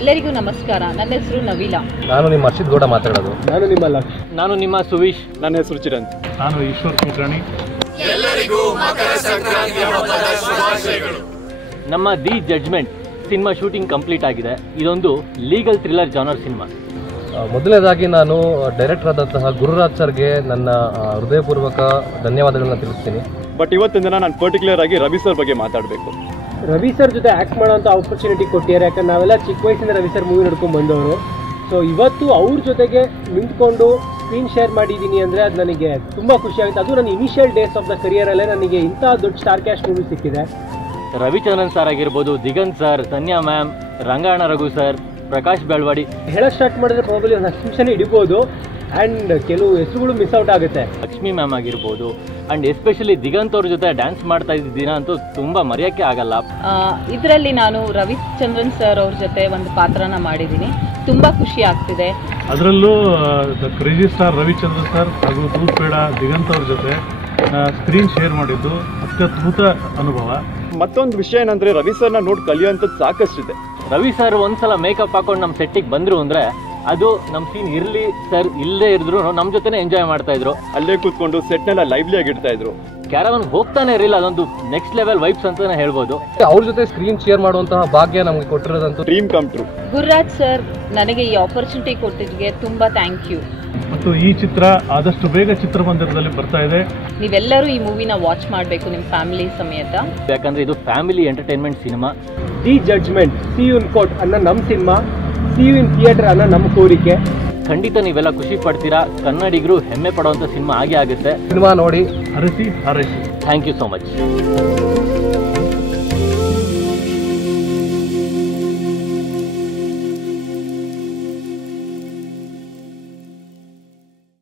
ಎಲ್ಲರಿಗೂ ನಮಸ್ಕಾರ. ನನ್ನ ಹೆಸರು ನವೀಲಾ. ನಾನು ನಿಮ್ಮ ಹರ್ಷಿತ್ ಗೌಡ ಮಾತಾಡೋದು. ನಾನು ನಿಮ್ಮ ಲಕ್ಷ್. ನಾನು ನಿಮ್ಮ ಸುವೀಶ್. ನನ್ನ ಹೆಸರು ಚಿರಂತ್. ನಾನು ಈಶ್ವರ್ ಕುಲಕರ್ಣಿ. ಎಲ್ಲರಿಗೂ ಮಕರ ಸಂಕ್ರಾಂತಿ ಹಬ್ಬದ ಶುಭಾಶಯಗಳು. ನಮ್ಮ The Judgement cinema shooting complete ಆಗಿದೆ. ಇದೊಂದು ಲೀಗಲ್ ಥ್ರಿಲ್ಲರ್ ಜಾನರ್ ಸಿನಿಮಾ. ಮೊದಲನೇದಾಗಿ ನಾನು ಡೈರೆಕ್ಟರ್ ಆದಂತಹ ಗುರುರಾಜ್ ಸರ್ಗೆ ನನ್ನ ಹೃದಯಪೂರ್ವಕ ಧನ್ಯವಾದಗಳನ್ನ ತಿಳಿಸ್ತೀನಿ. ಬಟ್ ಇವತ್ತಿನ ದಿನ ನಾನು ಪರ್ಟಿಕ್ಯುಲರ್ ಆಗಿ ರವಿ ಸರ್ ಬಗ್ಗೆ ಮಾತಾಡಬೇಕು. ರವಿ ಸರ್ ಜೊತೆ ಆ್ಯಕ್ಟ್ ಮಾಡೋಂಥ ಆಪರ್ಚುನಿಟಿ ಕೊಟ್ಟಿದ್ದಾರೆ. ಯಾಕಂದ್ರೆ ನಾವೆಲ್ಲ ಚಿಕ್ಕ ವಯಸ್ಸಿಂದ ರವಿ ಸರ್ ಮೂವಿ ನೋಡ್ಕೊಂಡು ಬಂದವರು. ಸೊ ಇವತ್ತು ಅವ್ರ ಜೊತೆಗೆ ನಿಂತ್ಕೊಂಡು ಸ್ಕ್ರೀನ್ ಶೇರ್ ಮಾಡಿದ್ದೀನಿ ಅಂದರೆ ಅದು ನನಗೆ ತುಂಬ ಖುಷಿ ಆಗುತ್ತೆ. ಅದು ನನ್ನ ಇನಿಷಿಯಲ್ ಡೇಸ್ ಆಫ್ ದ ಕರಿಯರಲ್ಲೇ ನನಗೆ ಇಂಥ ದೊಡ್ಡ ಸ್ಟಾರ್ ಕ್ಯಾಸ್ಟ್ ಮೂವಿ ಸಿಕ್ಕಿದೆ. ರವಿಚಂದ್ರನ್ ಸರ್ ಆಗಿರ್ಬೋದು, Diganth sir, Sanya ma'am, Rangayana Raghu sir, Prakash Belawadi. ಹೇಳೋಕ್ಕೆ ಸ್ಟಾರ್ಟ್ ಮಾಡಿದ್ರೆ ಪ್ರಾಬಬ್ಲಿ ಒಂದು 10 ನಿಮಿಷನೇ ಹಿಡಿಬೋದು. ಆ್ಯಂಡ್ ಕೆಲವು ಹೆಸರುಗಳು ಮಿಸ್ ಔಟ್ ಆಗುತ್ತೆ. ಲಕ್ಷ್ಮಿ ಮ್ಯಾಮ್ ಆಗಿರ್ಬೋದು, ಆ್ಯಂಡ್ ಎಸ್ಪೆಷಲಿ ದಿಗಂತ್ ಅವ್ರ ಜೊತೆ ಡ್ಯಾನ್ಸ್ ಮಾಡ್ತಾ ಇದ್ದ ದಿನ ಅಂತೂ ತುಂಬ ಮರೆಯೋಕ್ಕೆ ಆಗಲ್ಲ. ಇದರಲ್ಲಿ ನಾನು ರವಿಚಂದ್ರನ್ ಸರ್ ಅವ್ರ ಜೊತೆ ಒಂದು ಪಾತ್ರನ ಮಾಡಿದ್ದೀನಿ. ತುಂಬ ಖುಷಿ ಆಗ್ತಿದೆ. ಅದರಲ್ಲೂ the crazy star Ravichandran sir ಹಾಗೂ ದೂದ್ಪೇಡ ದಿಗಂತ್ ಅವ್ರ ಜೊತೆ ಸ್ಕ್ರೀನ್ ಶೇರ್ ಮಾಡಿದ್ದು ಅತ್ಯದ್ಭುತ ಅನುಭವ. ಮತ್ತೊಂದು ವಿಷಯ ಏನಂದರೆ ರವಿ ಸರ್ನ ನೋಡಿ ಕಲಿಯೋಂಥದ್ದು ಸಾಕಷ್ಟಿದೆ. ರವಿ ಸರ್ ಒಂದ್ಸಲ ಮೇಕಪ್ ಹಾಕೊಂಡು ನಮ್ಮ ಸೆಟ್ಟಿಗೆ ಬಂದರು ಅಂದರೆ ಅದು ನಮ್ಮ ಸೀನ್ ಇರಲಿ ಸರ್ ಇಲ್ಲದೇ ಇದ್ರು ನಮ್ಮ ಜೊತೆನೇ ಎಂಜಾಯ್ ಮಾಡ್ತಾ ಇದ್ರು. ಅಲ್ಲೇ ಕೂತ್ಕೊಂಡು ಸೆಟ್ನೆಲ್ಲ ಲೈವ್ಲಿ ಆಗಿಡ್ತಾ ಇದ್ರು. ಕ್ಯಾರವನ್ ಹೋಗ್ತಾನೆ ಇರಲಿಲ್ಲ, ಅದೊಂದು ನೆಕ್ಸ್ಟ್ ಲೆವೆಲ್ ವೈಬ್ಸ್ ಅಂತಾನೆ ಹೇಳ್ಬೋದು. ಅವ್ರ ಜೊತೆ ಸ್ಕ್ರೀನ್ ಶೇರ್ ಮಾಡುವಂತಹ ಭಾಗ್ಯ ನಮಗೆ ಕೊಟ್ಟಿರೋದಂತೂ dream come true. Gururaj sir ನನಗೆ ಈ ಆಪರ್ಚುನಿಟಿ ಕೊಟ್ಟಿದ್ದಕ್ಕೆ ತುಂಬ ಥ್ಯಾಂಕ್ ಯು. ಮತ್ತು ಈ ಚಿತ್ರ ಆದಷ್ಟು ಬೇಗ ಚಿತ್ರಮಂದಿರದಲ್ಲಿ ಬರ್ತಾ ಇದೆ. ನೀವೆಲ್ಲರೂ ಈ ಮೂವಿನ ವಾಚ್ ಮಾಡಬೇಕು ನಿಮ್ಮ ಫ್ಯಾಮಿಲಿ ಸಮೇತ. ಯಾಕಂದರೆ ಇದು family entertainment cinema. The Judgement see you in court ಅನ್ನೋ ನಮ್ಮ cinema, see you in theatre ಅನ್ನೋ ನಮ್ಮ ಕೋರಿಕೆ. ಖಂಡಿತ ನೀವೆಲ್ಲ ಖುಷಿ ಪಡ್ತೀರಾ. ಕನ್ನಡಿಗರು ಹೆಮ್ಮೆ ಪಡುವಂಥ ಸಿನಿಮಾ ಆಗೇ ಆಗುತ್ತೆ. ಸಿನಿಮಾ ನೋಡಿ ಹರಸಿ ಹಾರೈಸಿ. Thank you so much.